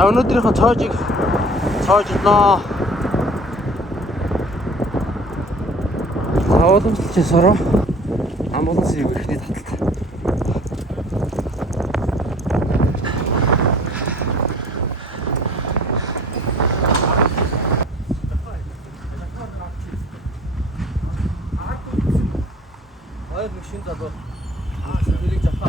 За өнөөдрийнхөө цоожийг цоожлоо. Уламжлалчин сороо амбуланс иргэхний таталт. Хоёр машин залуу. Тэрийг жахаа.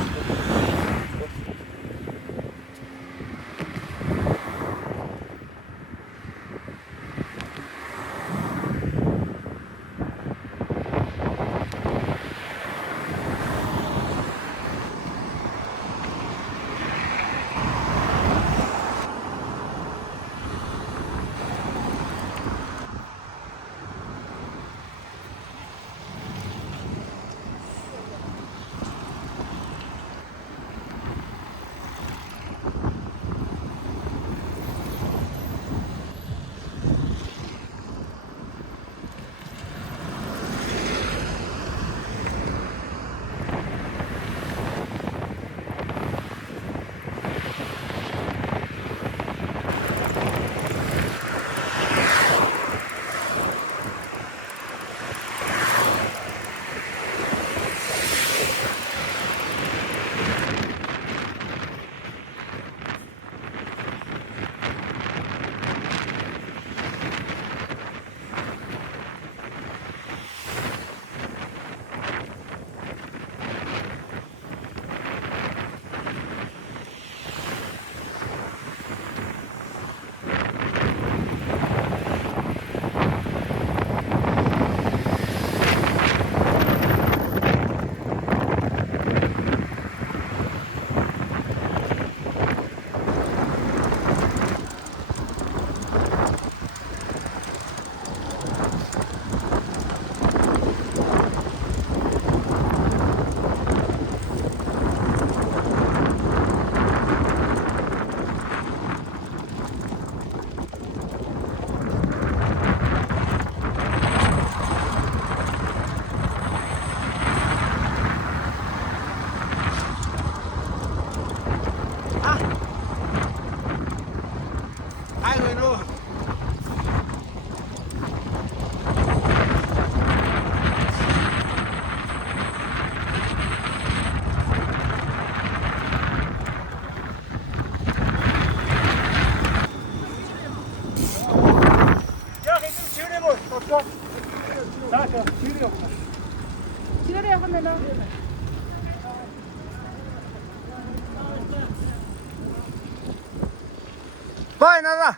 Бай нара.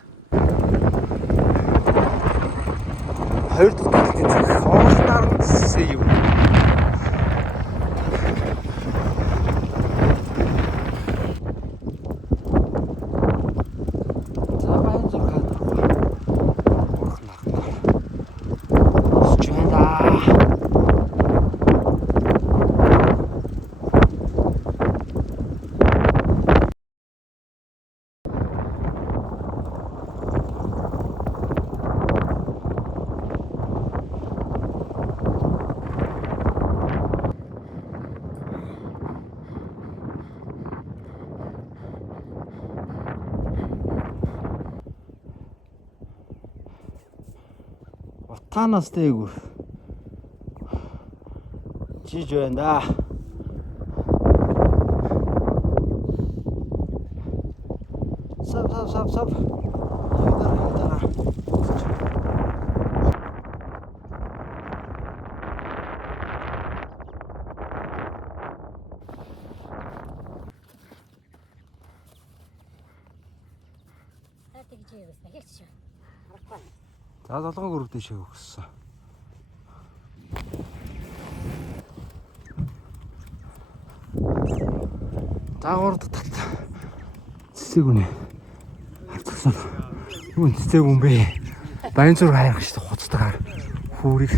Хоёр дахь талын хоолтаар үсээ юм. Утаанаас дээгүүр жиж байна да. Сав. Явдаа. За долгон гөрөв дэшээ өгсөн. Даагуурд талт. Цэцэг үнэ. Хацсан. Юу цэцэг юм бэ? Баян зүр хайрах шүү дээ хуцтайгаар. Хүүрийг.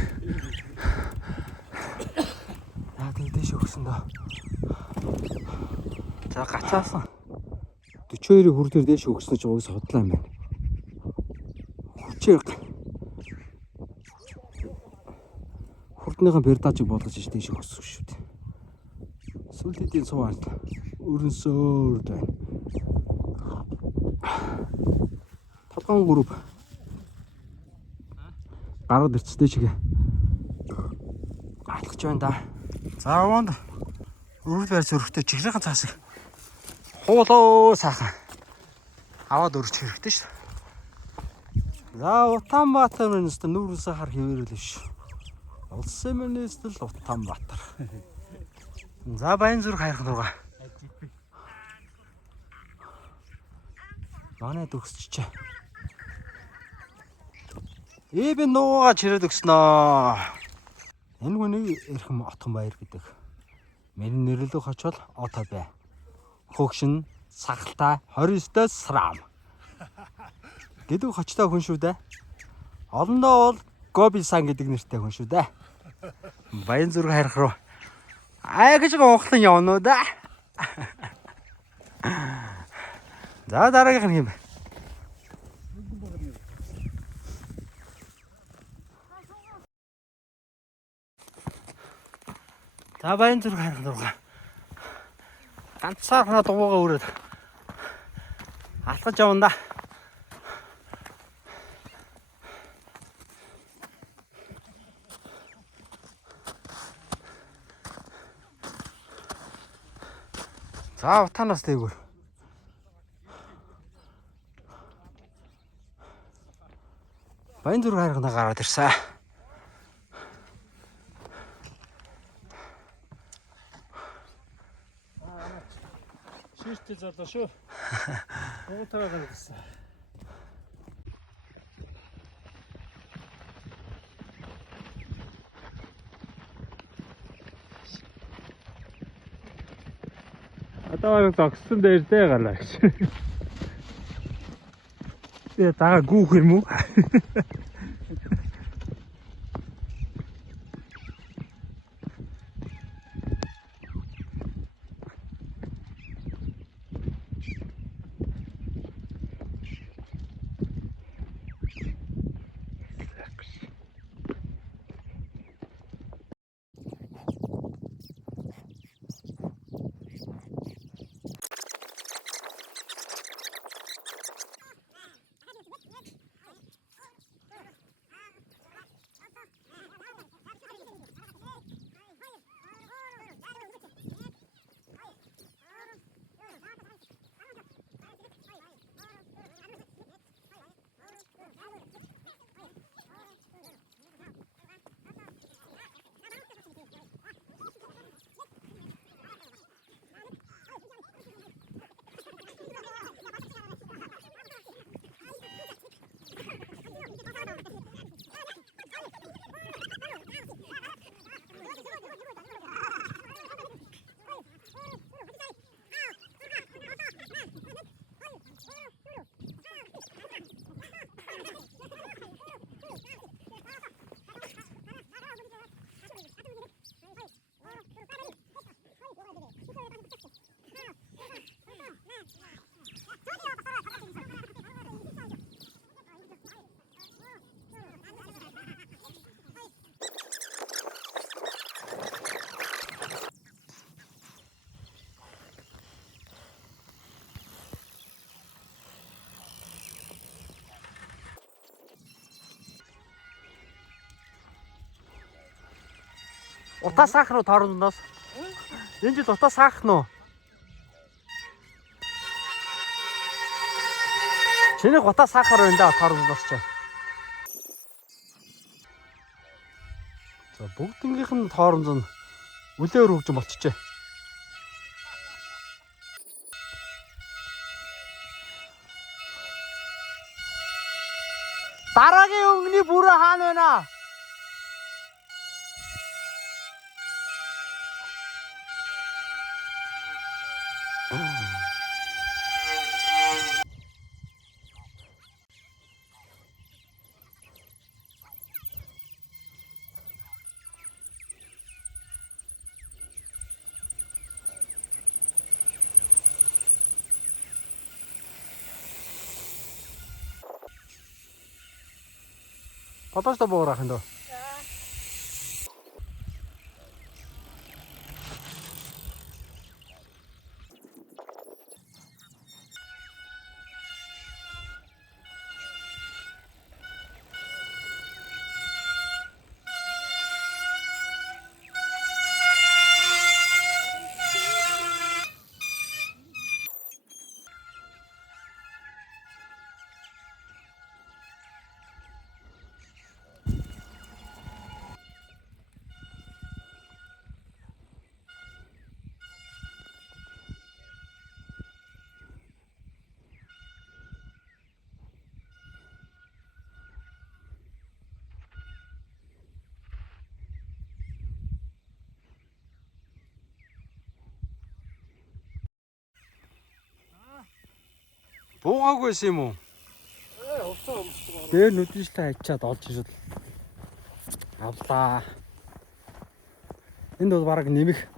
Наа дэшээ өгсөн доо. За гацаасан. 42-ийн хүрдээр дэшээ өгсөн ч угс хотлаа юм байна. Хурдныхан пердажиг болгож иш дэшээ өссөн шүү дээ. Сүлдэдийн цуваард өрнсөөр байна. Толгоон гүрв. Гарууд ирцтэй чигээ. Алхаж байна да. За аваад өргөл байр зөрөхтэй чихрийн цаасыг хуулаа саахан. Аваад өрч хэрэгтэй шүү. За Утаанбаатар министр нүүрээс хар хിവэрэл биш. Улсын министр л Утаанбаатар. За Баян зүрх хайрхан дурга. Манай төгсчээ. Би нуугаа чирээд өгснөө. Энэ хүний эрхэм отхон баяр гэдэг. Миний нэрлэлэг очоод отоо бай. Хөгшин сахалтай 29-д срам. Гэдэг хочтой хүн шүү дээ. Олондоо бол Гобисан гэдэг нэртэй хүн шүү дээ. Баян зүрх хайрах руу гэж гонхлон явна уу да. За дараагийнх нь юм. За Баян зүрх хайрах дурга. Ганцаархнаа дугуугаа өрөөд алхаж явна да. За Утаанаас дээгүүр. Баян зүрх хайрхнаа гараад ирсэн. Ширтэй залуу шүү. Уутараа гараад ирсэн. Одоо зогссон дээр дээ гарлаа гэж. Тэгээ дага гүүх юм уу? Утаа саах руу тоорондоос. Энэ жил утаа саах нь уу? Чиний утаа саахаар байна да тоорондоос ч. За бүгднгийнх нь тооронд нь үлээр хөгжим болчихжээ. Дараагийн өнгөний бүрээ хаана байна аа? Подож та боорах энэ. Буугаагүйсэн юм уу? Овцоо. Дээр нүдэншлээ хайчаад олж ирэл. Авлаа. Энд бол бараг нэмэх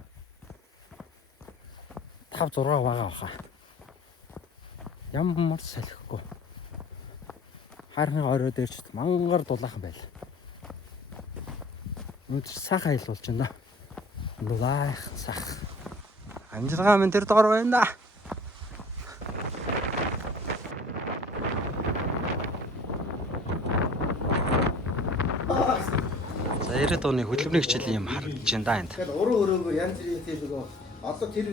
5 6 байгаа баха. Ямар салхихгүй. Харахын орой дээр ч мангар дулаахан байл. Нүд сах айл болж байна. Дулаах сах. Амжилгаа минь тэр доор байна да. За 90 оны хөдөлмөрийн хичээлийн юм харагдаж байна да энд. Тэгэхээр уран өрөөгөр янз бүрийн тийм нөгөө одоо тэр